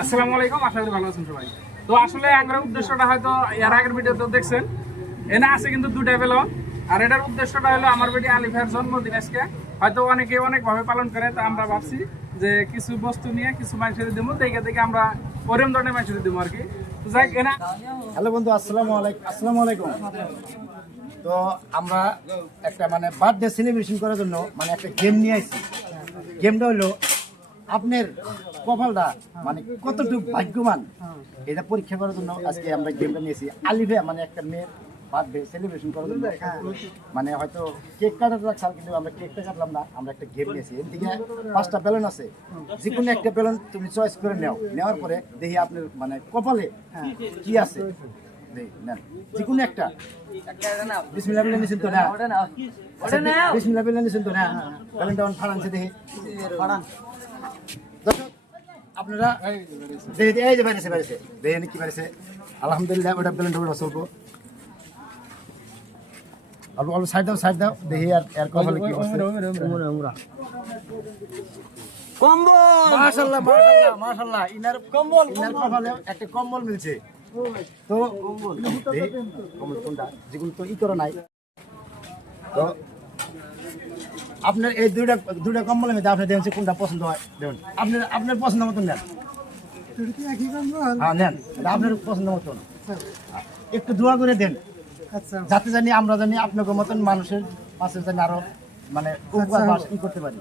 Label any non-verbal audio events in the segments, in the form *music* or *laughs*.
আসসালামু আলাইকুম, আশা করি ভালো আছেন সবাই। তো আসলে আমার উদ্দেশ্যটা হয়তো এর আগের ভিডিওতে দেখছেন। এনে আছে কিন্তু দুটা বেলন। আর এটার উদ্দেশ্যটা হলো, আমার বেটি আলিফের জন্মদিন আজকে। হয়তো অনেকে অনেক ভাবে পালন করে, তা আমরা ভাবছি যে কিছু বস্তু নিয়ে কিছু মানুষের দিব দেখে দেখে আমরা ওরম ধরনের মানুষের দিব আর কি। যাই এনে হ্যালো বন্ধু, আসসালামু আলাইকুম আসসালামু আলাইকুম। তো আমরা একটা মানে বার্থডে সেলিব্রেশন করার জন্য মানে একটা গেম নিয়ে আসছি গেমটা হলো আপনার কপালটা মানে কতটুকু ভাগ্যবান? এটা পরীক্ষা করার জন্য আজকে আমরা গেমটা নিয়েছি। আলিফে মানে একটা মেয়ের বার্থডে সেলিব্রেশন করার জন্য। মানে হয়তো কেক কাটার রাখছাল কিন্তু আমরা কেকটা কাটলাম না আমরা একটা গেম নিয়েছি। এদিকে পাঁচটা বেলুন আছে। যে কোনো একটা বেলুন তুমি চয়েস করে নাও। নেওয়ার পরে দেখি আপনার মানে কপালে কি আছে। যে কোনো একটা। বিসমিল্লাহ বলে নিছেন তো না? আচ্ছা, বিসমিল্লাহ বলে নিছেন তো না? অন ফাড়ানছে দেখি। দর্শক, আপনারা এই যে বাইরেছে বাইরেছে দেখেন কি বাইরেছে আলহামদুলিল্লাহ ওটা বেলুনটা ওটা চলবো অল্প অল্প সাইড দাও সাইড দাও। দেখি আর এর কপালে কি কম্বল! মাশাআল্লাহ মাশাআল্লাহ মাশাআল্লাহ। ইনার কম্বল ইনার কপালে একটা কম্বল মিলছে। তো কম্বল কোনটা? যেগুলো তো ই করো নাই। তো আপনার এই দুইটা দুইটা কম্বলের মধ্যে আপনি দেখছেন কোনটা পছন্দ হয়। দেখুন আপনার আপনার পছন্দ মতন নেন। হ্যাঁ নেন। আপনার পছন্দ মতন। একটু দোয়া করে দেন। যাতে জানি আমরা জানি আপনাকে মতন মানুষের পাশে জানি আরও মানে বা ই করতে পারি।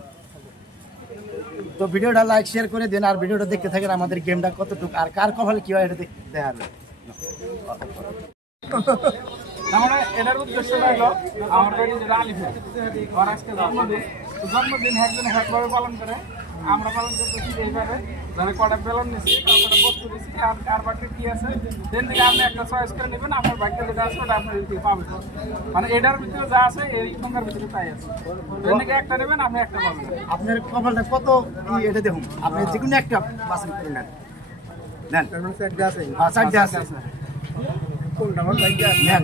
তো ভিডিওটা লাইক শেয়ার করে দেন আর ভিডিওটা দেখতে থাকেন আমাদের গেমটা কতটুকু আর কার কপালে কি হয় এটা দেখ- দেখা যাবে আমরা এটার উদ্দেশ্যটা হলো আমার বেটি যেটা আলিফের ওর আজকে জন্মদিন। জন্মদিন একজন একভাবে পালন করে আমরা পালন করতেছি এইভাবে। ধরে কটা বেলন নিছি কটা বস্তু দিছি আর কার বাকি কি আছে দেন থেকে আপনি একটা চয়েস করে নেবেন আপনার ভাগ্যে যেটা আছে ওটা আপনার দিকে পাবেন। মানে এটার ভিতরে যা আছে এই সংখ্যার ভিতরে তাই আছে। দেন থেকে একটা নেবেন আপনি একটা পাবেন। আপনার কপালটা কত এটা দেখুন আপনি যে কোনো একটা বাছাই করে নেন। নেন। হ্যাঁ, চারটে আছে। নেন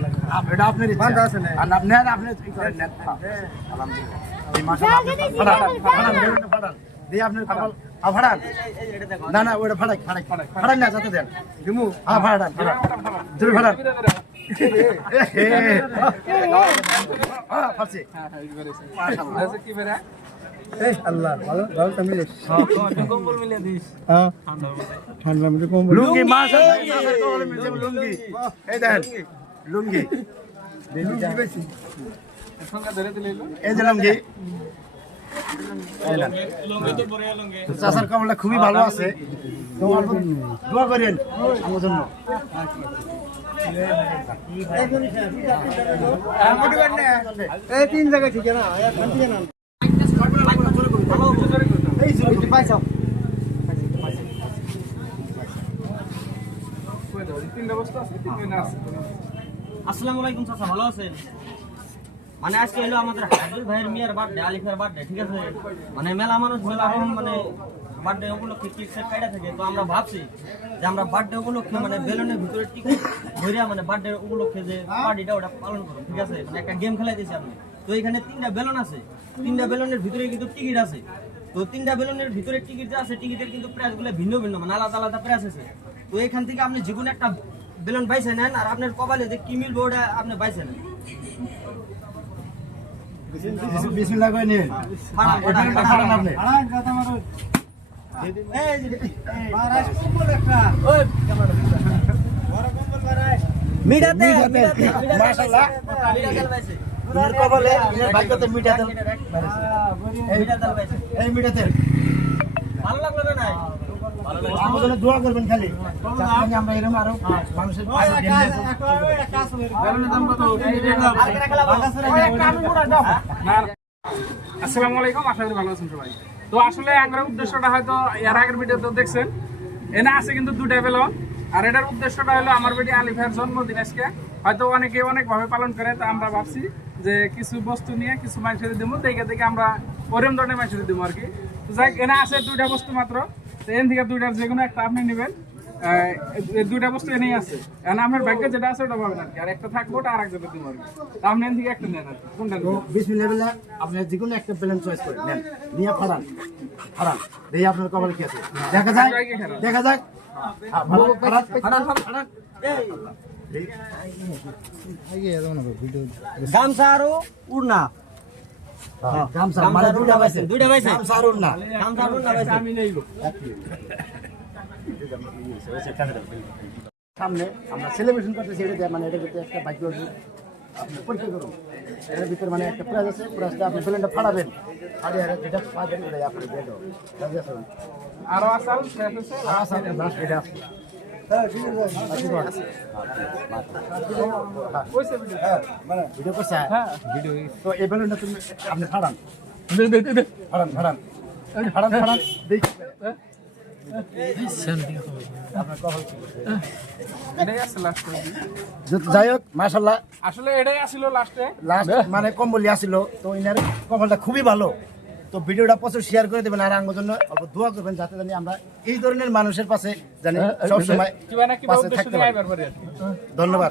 এটা আপনার ইচ্ছা। আর আপনি নেন, আপনি ই করেন, নেন। হ্যাঁ, আলহামদুলিল্লাহ। এই মাশাআল্লাহ, আপনি ফাটান, ফাটান, দিয়ে আপনার কপাল হ্যাঁ, না না ওটা ফাটাই ফাটাই ফাটাই না যাতে দেন। হ্যাঁ ফাটান ফাটান। তুমি ফাটান *laughs* হ্যাঁ ফাটছে। হ্যাঁ হ্যাঁ এই বেড়েছে কি লুঙ্গি মাশাআল্লাহ মাশাআল্লাহ কপালে মিলছে লুঙ্গি। এই দেখেন লুঙ্গি। সংখ্যা ধরে দিলে এলো। এই যে লুঙ্গি। এই নেন। তো চাচার কপালটা খুবই ভালো আছে। তো দোয়া করেন আমার জন্য। এই জুড়ি পাইছাও কই দাও, এই তিনটা বস্তু আছে তিনটা আছে মানে আজকে হলো আমাদের হাজুর ভাইয়ের মেয়ের বার্থডে আলিফের বার্থডে ঠিক আছে? মানে মেলা মানুষ, মেলা মানে বার্থডে উপলক্ষে কেক কাটা থাকে? তো আমরা ভাবছি যে আমরা বার্থডে উপলক্ষে মানে বেলুনের ভিতরে টিকিট ধরিয়া মানে বার্থডে উপলক্ষে যে পার্টিটা ওটা পালন করব, ঠিক আছে? মানে একটা গেম খেলাই দিয়েছি আপনি তো এখানে তিনটা বেলুন আছে। তিনটা বেলুনের ভিতরে কিন্তু টিকিট আছে। তো তিনটা বেলুনের ভিতরে টিকিট যে আছে টিকিটের কিন্তু প্রাইসগুলো ভিন্ন ভিন্ন মানে আলাদা আলাদা প্রাইস আছে। তো এখান থেকে আপনি যে কোনো একটা বেলুন বাইছে নেন আর আপনার কপালে যে কি মিলবে ওটা আপনি বাইছে নেন। বিসমিল্লাহ করে নিন। আপনি। মিঠাতে মাশাআল্লাহ। মিঠাতেল বাইছে। ইনার ইনার ভাগ্যতে মিঠা তেল। এই মিঠা তেল ভালো লাগল না নাই? জন্য দোয়া করবেন খালি। আমরা এরকম আরও মানুষের। আসসালামু আলাইকুম আশা করি ভালো আছেন সবাই। তো আসলে আমার উদ্দেশ্যটা হয়তো এর আগের ভিডিওতে দেখছেন। এনে আছে কিন্তু দুটা বেলন আর এটার উদ্দেশ্যটা হলো আমার বেটি আলিফের জন্মদিন আজকে। হয়তো অনেকে অনেকভাবে পালন করে তা আমরা ভাবছি। যে কিছু বস্তু নিয়ে কিছু মানুষের দিব দেখে দেখে আমরা ওরম ধরনের মানুষের দিব আর কি। যাই এনে আছে দুইটা বস্তু মাত্র। তো এন থেকে দুইটার যে কোনো একটা আপনি নেবেন। দুইটা বস্তু এনেই আছে। এখন আপনার ব্যাংকে যেটা আছে ওটা পাবেন আর কি। আর একটা থাকব ওটা আর একজনের দিব আর কি। আপনি এখান থেকে একটা নেন আর কি। কোনটা? বিশ লেভেলে আপনি যে কোনো একটা প্লেন চয়েস করে নেন। নিয়ে ফাড়ান ফাড়ান দেখি আপনার কপালে কি আছে। দেখা যাক। দেখা যাক। হ্যাঁ, ফাড়ান, ফাড়ান, ফাড়ান, ফাড়ান, ফাড়ান। দেখি। গামছা আরও উড়না গামছা, গামছা মানে দুইটা পাইছে। দুইটা পাইছে। গামছা আর উড়না। গামছা আর উড়না পাইছে। আমি নেইলো সামনে আমরা সেলিব্রেশন করতেছি এটা মানে এটা ভিতরে একটা বাইক আপনি পরিচয় করুন এটার ভিতরে মানে একটা প্রাইজ আছে প্রাইজটা আপনি প্লেনটা ফাড়াবেন ফাড়িয়ে আর যেটা পাবেন ওটাই আপনার বেড রাজি আছেন আসাল লাস্ট এটা কইছে ভিডিও ভিডিও করছে? হ্যাঁ। তো এই বেলুনটা তুমি আপনি ফাড়ান। ফাড়ান ফাড়ান। ফাড়ান ফাড়ান। দেখি। যাই হোক মাশাল্লাহ আসলে এটাই আসিল লাস্টে লাস্ট মানে কম্বলি আসিল তো ইনার কপালটা খুবই ভালো। তো ভিডিওটা প্রচুর শেয়ার করে দেবেন আর আমার জন্য অল্প দোয়া করবেন যাতে জানি আমরা এই ধরনের মানুষের পাশে জানি সবসময় কিবা না কিবা পাশে থাকতে পারি। ধন্যবাদ।